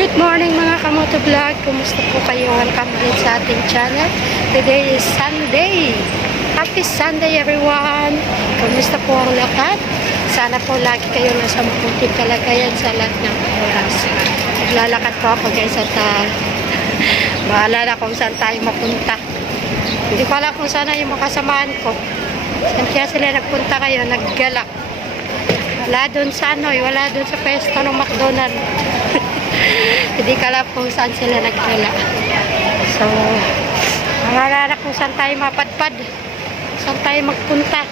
Good morning mga kamoto vlog. Kumusta po kayo? Welcome ulit sa ating channel. Today is Sunday. Happy Sunday everyone. Kumusta po ang lahat? Sana po lagi kayo nasa mabuting kalagayan sa lahat ng oras. Naglalakad po ako guys at bahala na kung saan tayo mapunta. Hindi ko alam kung saan yung makasamaan ko. Saan kaya sila nagpunta kayo? Naggalak. Wala doon sa wala doon sa pesto ng McDonald's. Hindi ka alam kung saan sila nagdala. So, mahalala kung saan tayo mapadpad. Saan tayo magpunta.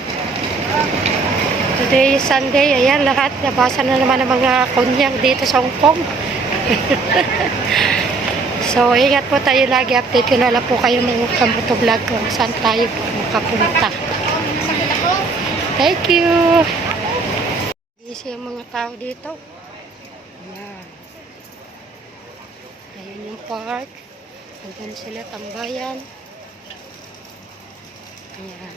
Today is Sunday. Ayan, lahat. Nabasa na naman ng mga kunyang dito sa Hong Kong. So, ingat po tayo lagi. Update ko na lang po kayo mga kamoto vlog kung saan tayo makapunta. Thank you. Busy ang mga tao dito. Ayan. Ayan yung park. Andun sila tambayan. Ayan.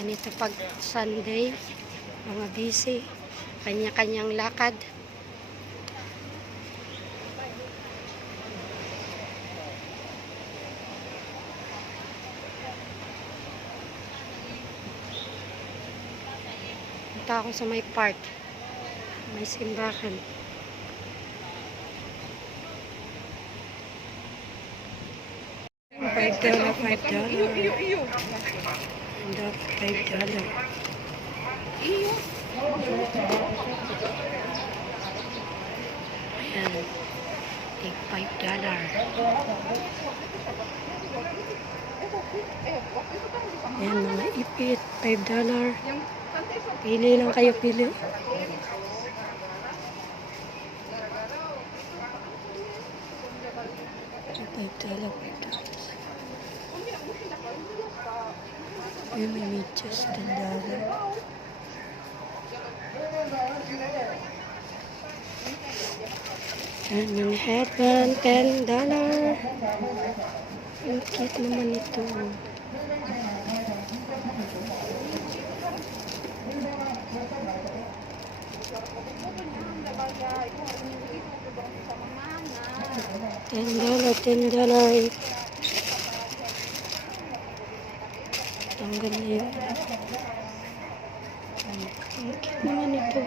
Yan ito pag Sunday. Mga busy. Kanya-kanyang lakad. Punta ako sa may park. May simbahan. $5. And $5. Ayan. Take $5. Ayan, mga ipit. $5. Pili lang kayo, pili. $5. Ayun, may medyas, $10. Ayan, yung headband, $10. Ang cute naman ito. $10. Tanggal na yun. Ang cute naman ito.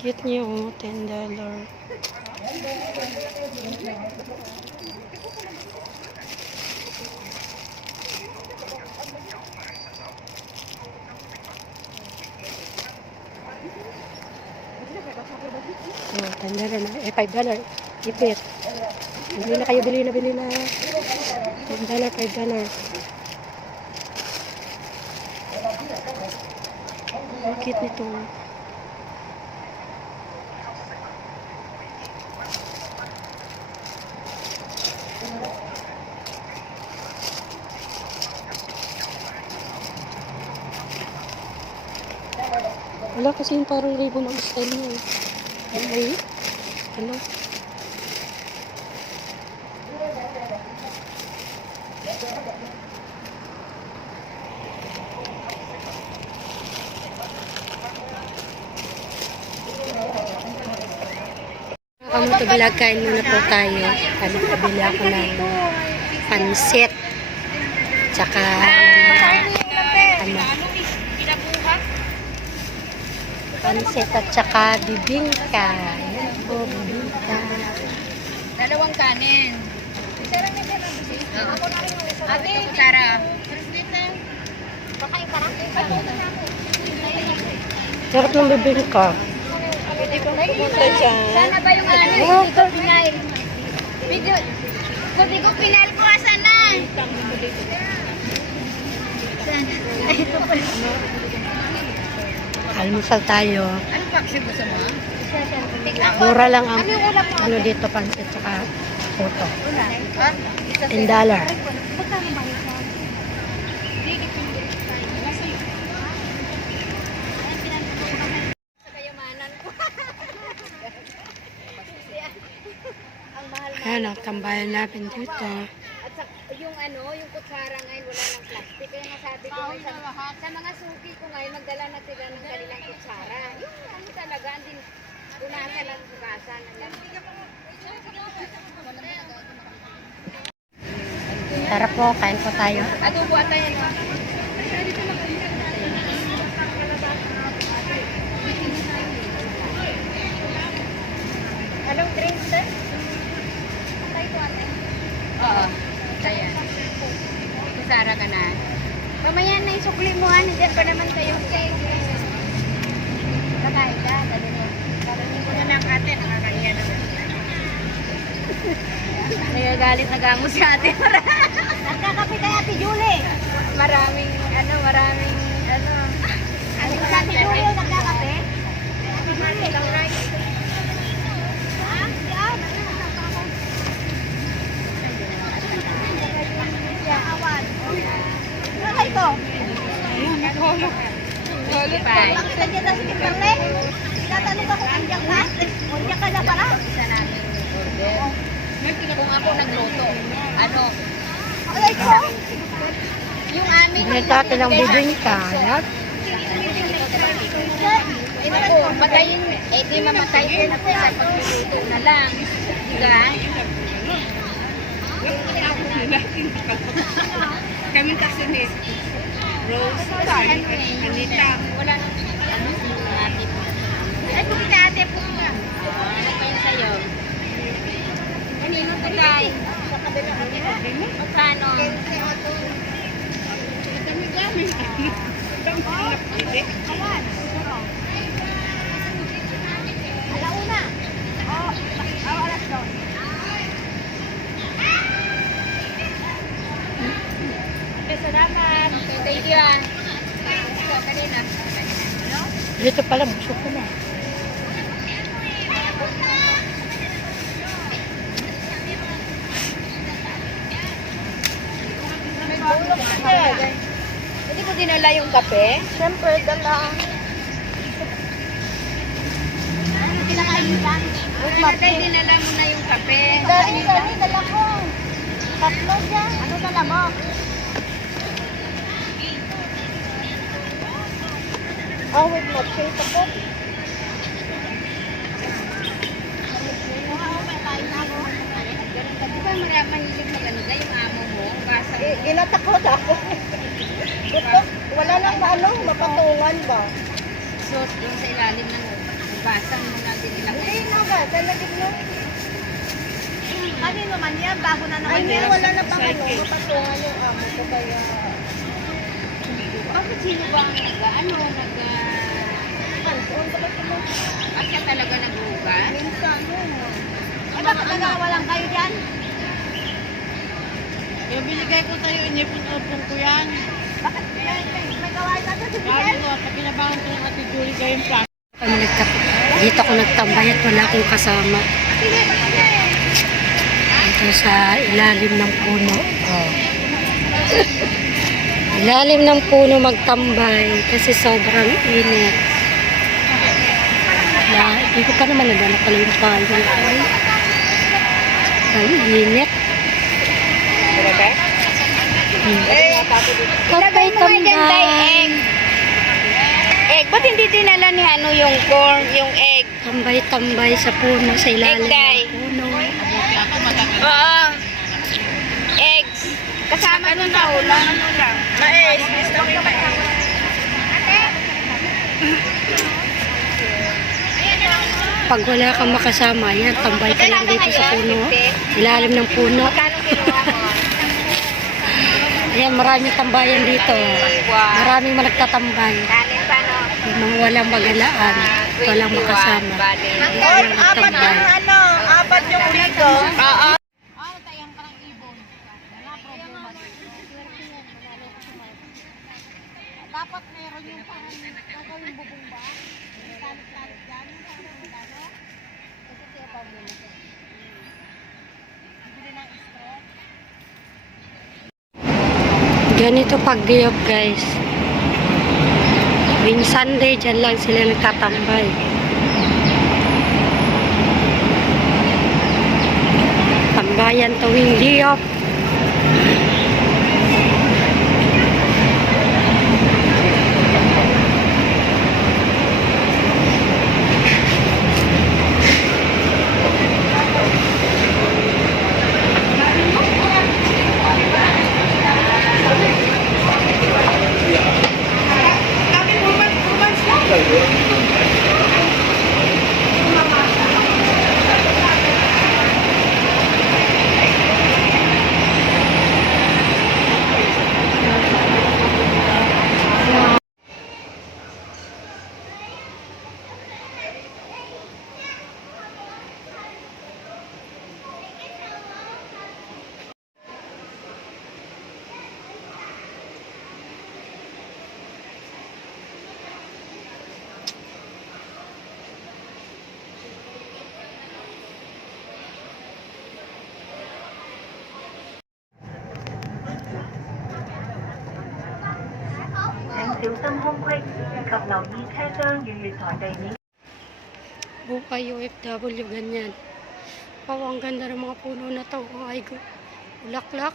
Cute niya oh, $10. Oh, $10 na. $5. Ipit. Bili na kayo, bili na. $5. Ang cute nito. Wala kasi yung parang ribbon ang style niya. Ay, ano? Kamoto vlog, kain muna po tayo. Bili ako ng pansit. Tsaka pansit at tsaka bibingka. Yan po, bibingka. Dalawang kanin. Ate, Sarah. Bakain ka na? Sarap ng bibingka. Pwede kong pumunta dyan. Sana ba yung ano? Hindi ko pinail. Hindi ko pinail ko. Sana? Ay, ito pa. Almusal tayo. Anong paksi mo sa mga? Mura lang ang ano dito, pansit tsaka puto. $10. Ayan, ang tambayan natin dito. At yung yung kutsara ngayon wala ng plastic. Kaya nasabi ko sa mga suki ko ngayon magdala na sila ng kanilang kutsara. Yung talaga, Punasan lang, bukasan lang. Tara po, kain po tayo. Adobo at tayo, no? Anong drinks, sir? Tayo po ate. Oo, kaya. Kusara ka na. Mamaya na yung sukli mo, ha? Nandiyan pa naman kayo. Kakain ka, dali mo. Karanin ko na ng ate, nakakahiya naman. Nagagalit na gamo si ate. Nagkakape kay ate Julie. Maraming, maraming. Ate Julie, nagkakape? Ate lang rice. Ano ito? Ayun, nahulog. Nahulog pa. Bakit nandiyan na si Kimberly? Tinatanong ako kung diyan ka? O diyan ka na pala? Isa namin order. Kung ako nagluto, alay ko? Yung amin. Nagtate ng buding kalat. Ito, patayin. Di mamatay din ako sa pagluluto na lang. Diba? Kami kasi ni Rose, Anita. Wala nang sinapit. Ay, kung kita ate po nga. Ano pa yun sa'yo? Kanino to guys? Sa kabila kami. Magkano? Dami-dami. Awan. Alauna. Alas doon. Salamat. Thank you. Kanina. Dito pala, busok ko na. Hindi mo dinala yung kape? Siyempre, dala. Ano kinakain mo lang? Natay, dinala mo na yung kape. Dali, dala ko. Tatlo dyan. Ano dala mo? Oh, with mochito po. Di ba mahilig maganda yung amo mo? Basa mo? Inatakot ako. Ito, wala nang mapatungan ba? So, yung sa ilalim ng basang mo na din nila. Hindi na ba? Talagid mo. Kanino man yan? Bago na naman Ay, yan. wala na pa mapatungan yung amo ko kaya... Bakit sino ba ang Asa talaga naghugas? Minsan, Eh, bakit nagawalan kayo dyan? Yung binigay ko sa'yo, inipon-upon ko yan. Bakit may gawain na doon? Sabi ko, pag pinabangon ko ng Ate Julie kayong plan. Dito ako nagtambay at wala akong kasama. Dito sa ilalim ng puno. Oh. Ilalim ng puno magtambay kasi sobrang init. Hindi ko pa naman nagana pala yung palo. Ang init. Tambay-tambay. Egg, ba't hindi dinala ni yung corn, yung egg? Tambay-tambay sa puno, sa ilalim Egg, ng puno. Oo. Eggs. Kasama nun sa ulam. Mais, gusto ko yung mais. Pag wala kang makasama, yan, tambay ka lang dito sa puno. Ilalim ng puno. Magkano kinuha mo? Ayan, maraming tambayan dito. Maraming nagtatambay. Kanin pa, no? Yung mga walang magalaan, walang makasama. Walang magtambay. Apat yung dito. Oo. Dapat meron yung parang gagawin bubong ba? Talit-talit dyan, yung parang ano? Kasi kaya pa muna. Bibili ng straw. Ganito pag-giyop guys. Tuwing Sunday, dyan lang sila nagtatambay. Tambayan tuwing giyop. Buhay OFW, ganyan. Wow, ang ganda ng mga puno na to. Oh my God. Bulaklak.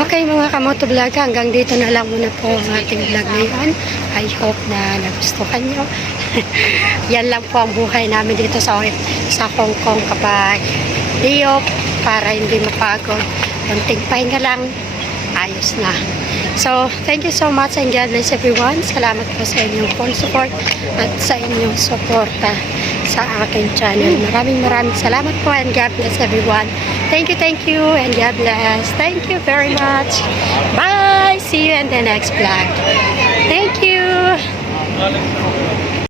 Okay mga kamoto vlog, hanggang dito na lang muna po ang ating vlog ngayon. I hope na nagustuhan nyo. Yan lang po ang buhay namin dito sa Hong Kong kapag day off, para hindi mapagod. Konting pahinga lang, ayos na. So, thank you so much and God bless everyone. Salamat po sa inyong full support at sa inyong suporta sa aking channel. Maraming salamat po and God bless everyone. Thank you and God bless. Thank you very much. Bye! See you in the next vlog. Thank you!